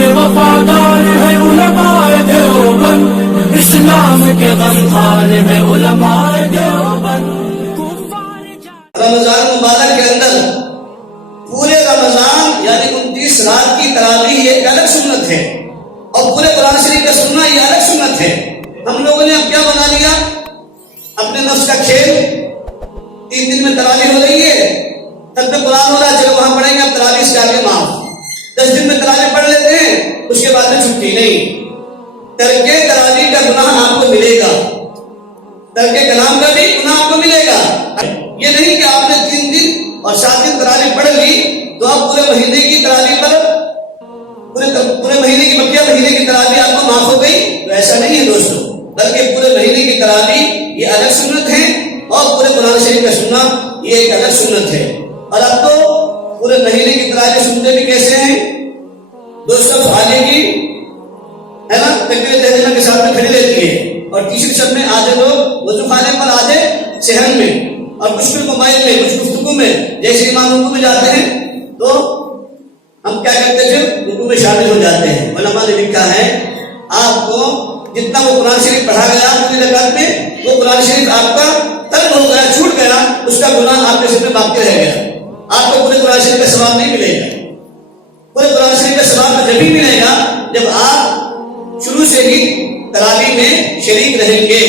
کے وفادار ہے علماء دیوبند، اسلام کے غمخوار ہے علماء دیوبند۔ رمضان مبارک کے اندر پورے رمضان یعنی 29 رات کی تراویح ایک الگ سنت ہے، اور پورے قرآن شریف کا سننا یہ الگ سنت ہے۔ ہم لوگوں نے اب کیا بنا لیا؟ اپنے نفس کا کھیل۔ 3 دن میں تراویح ہو رہی ہے، تب میں قرآن ہو رہا ہے، چلو وہاں پڑھیں گے، اب تراویح سے آگے معاف۔ 10 دن میں تراویح پڑھ لیتے ہیں، اس کے بعد میں چھٹی نہیں۔ ترک تراویح کا گناہ آپ کو ملے گا، ترک کلام کا بھی گناہ آپ کو ملے گا۔ یہ نہیں کہ آپ نے 3 دن اور 7 دن تراویح پڑھ لی تو آپ پورے مہینے کی تراویح پر پورے مہینے کی بقیہ مہینے کی تراویح آپ کو معاف ہو گئی، تو ایسا نہیں ہے دوستو، بلکہ پورے مہینے کی تراویح یہ الگ سنت ہے، اور پورے قرآن شریف کا سننا یہ ایک الگ سنت ہے۔ اور اب تو پورے مہینے کی تراویح سنتے بھی کیسے ہیں؟ دوستو آگے کی ہے نا تکبیر تہجمہ کے ساتھ میں کھڑی رہتی ہے، اور تیسری شب میں آدھے لوگ وضو خانے پر، آدھے صحن میں، اور کچھ موبائل میں، کچھ گفتگو میں۔ جیسے امام رکوع میں جاتے ہیں تو ہم کیا کرتے تھے؟ رکوع میں شامل ہو جاتے ہیں۔ علماء نے لکھا ہے آپ کو جتنا وہ قرآن شریف پڑھا گیا پوری رکعت میں، وہ قرآن شریف آپ کا ترک ہو گیا، چھوٹ گیا، اس کا گناہ آپ کے سر میں باقی رہ گیا۔ آپ کو پورے قرآن شریف کا ثواب نہیں ملے گا۔ پورے قرآن شریف کا ثواب جب ہی ملے گا جب آپ شروع سے ہی تراویح میں شریک رہیں گے،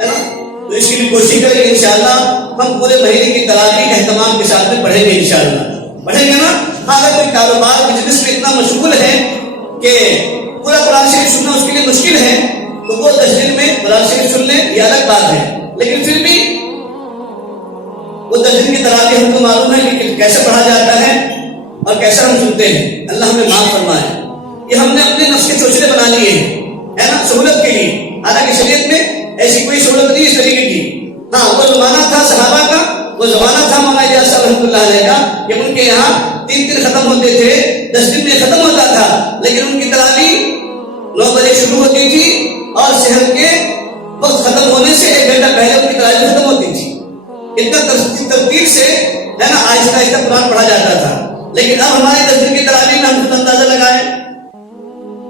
ہے نا؟ تو اس کی بھی کوشش کریں گے انشاءاللہ ہم پورے مہینے کی تراویح اہتمام کے ساتھ میں پڑھیں گے انشاءاللہ۔ پڑھیں گے نا؟ اگر کوئی کاروبار بزنس میں اتنا مشغول ہے کہ پورا قرآن شریف سننا اس کے لیے مشکل ہے، تو وہ 10 دن میں قرآن شریف سن لیں، یہ الگ بات ہے، لیکن پھر بھی وہ 10 دن کی تراویح ہم کو معلوم ہے کہ کیسے پڑھا جاتا ہے اور کیسے ہم سنتے ہیں۔ اللہ ہمیں معاف فرمائے۔ یہ ہم نے اپنے نفس کے چوچلے بنا لیے ہیں، ہے نا، سہولت کے لیے، حالانکہ شریعت میں ایسی کوئی سہولت نہیں اس طریقے کی۔ ہاں وہ زمانہ تھا صحابہ کا، وہ زمانہ تھا مولانا اجاز صاحب رحمۃ اللہ علیہ کا، کہ ان کے یہاں 3 دن ختم ہوتے تھے، 10 دن میں ختم ہوتا تھا، لیکن ان کی تراویح 9 بجے شروع ہوتی تھی، اور شہر کے وقت ختم ہونے سے 1 گھنٹہ پہلے ان کی تراویح ختم ہوتی تھی۔ اتنا ترتیب سے ہے نا آہستہ آہستہ قرآن پڑھا جاتا تھا۔ لیکن اب ہمارے 10 دن کی تراویح میں ہم خود اندازہ لگائیں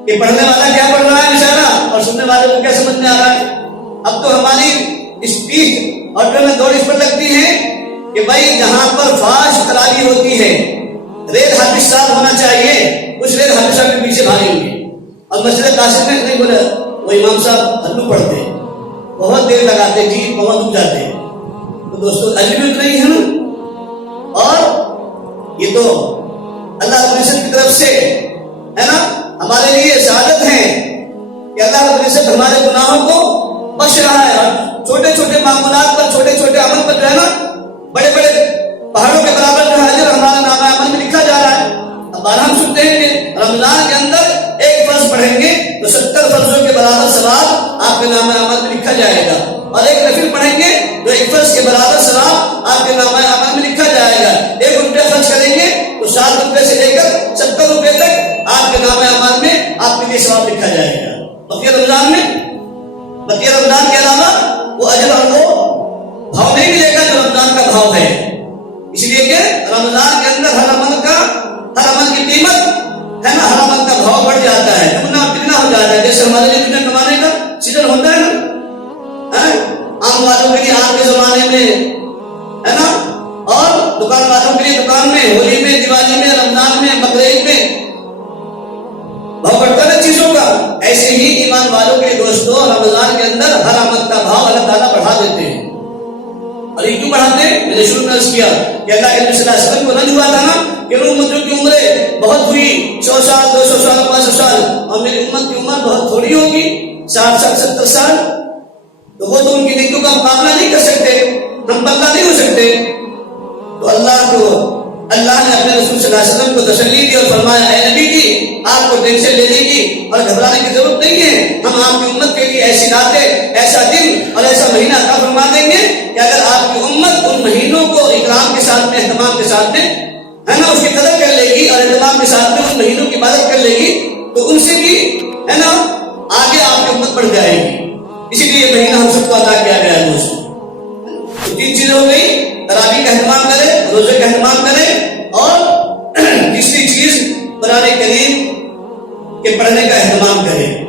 کہ پڑھنے والا کیا پڑھ رہا ہے انشاءاللہ، اور سننے والے کو کیا سمجھ میں آ رہا ہے۔ اب تو ہماری اسپیچ اور میں دوڑ اس پر لگتی ہے کہ بھائی جہاں پر فاش تراویح ہوتی ہے، ریل حافظ صاحب ہونا چاہیے، اس ریل حافظ صاحب کے پیچھے بھاگیں گے، اور مسجد قاسم میں نہیں بولا وہ امام صاحب ہلو پڑھتے بہت دیر لگاتے، جی بہت دور جاتے ہیں، تو دوستو عجیب نہیں ہے نا۔ اور یہ تو اللہ رب العزت کی طرف سے ہے نا ہمارے لیے سعادت ہے کہ اللہ رب العزت ہمارے گناہوں کو بخش رہا ہے، اور چھوٹے چھوٹے معمولات پر، چھوٹے چھوٹے عمل پر جو ہے نا بڑے بڑے پہاڑوں کے برابر جو ہے ہمارا نامہ عمل میں لکھا جا رہا ہے۔ اب ہم سنتے ہیں کہ رمضان کے اندر 1 فرض پڑھیں گے تو 70 فرضوں کے برابر ثواب آپ کے نامہ عمل میں لکھا جائے گا، اور 1 نفل پڑھیں گے تو 1 فرض کے برابر ثواب آپ کے نامہ عمل میں لکھا جائے گا۔ 1 روپیہ خرچ کریں گے تو 7 روپے سے لے کر 70 روپے تک آپ کے نامہ عمل میں آپ کے لیے ثواب لکھا جائے گا۔ بقیہ رمضان کے علاوہ وہ اجر اور وہ بھاؤ نہیں ملے گا جو رمضان کا بھاؤ ہے، اس لیے کہ رمضان کے اندر ہر عمل کی قیمت ہے نا، ہر عمل کا بھاؤ بڑھ جاتا ہے، دگنا ہو جاتا ہے۔ جیسے ہمارے لیے دنیا کمانے کا سیزن ہوتا ہے نا، عام والوں کے لیے عام کے زمانے میں ہے نا، اور دکان والوں کے لیے دکان میں، ہولی میں، دیوالی میں، رمضان میں، بقرعید میں بھاؤ بڑھتا ہے چیزوں کا، ایسے ہی ایمان والوں کے دوستوں رمضان کے اندر ہر عمل کا بھاؤ اللہ تعالیٰ بڑھا دیتے ہیں۔ اور یہ کیوں بڑھاتے ہیں؟ میں نے شروع میں عرض کیا کہ اللہ کے نبی صلی اللہ علیہ وسلم کو رنج ہوا تھا نا کہ امتوں کی عمریں بہت ہوئی، 100 سال، 200 سال، 500 سال، اور میری امت کی عمر بہت تھوڑی ہوگی، 60 سال، 70 سال، تو وہ تو ان کی نیکیوں کا مقابلہ نہیں کر سکتے، ہم بدلہ نہیں ہو سکتے۔ تو اللہ نے اپنے رسول صلی اللہ علیہ وسلم کو تسلی دی اور فرمایا اے نبی جی آپ کو ٹینشن لینے کی اور گھبرانے کی ضرورت نہیں ہے، ہم آپ کی امت کے لیے ایسی راتیں، ایسا دن اور ایسا مہینہ عطا فرما دیں گے کہ اگر آپ کی امت ان مہینوں کو اکرام کے ساتھ میں، اہتمام کے ساتھ میں ہے نا اس کی قدر کر لے گی، اور اہتمام کے ساتھ میں ان مہینوں کی عبادت کر لے گی، تو ان سے بھی ہے نا آگے آپ کی امت بڑھ جائے گی۔ اسی لیے یہ مہینہ ہم سب کو عطا کیا گیا ہے دوستوں۔ تو 3 چیزیں ہو گئی، تراویح کا اہتمام کریں، روزے کا اہتمام کریں، اور تیسری چیز قرآن کریم کے پڑھنے کا اہتمام کریں.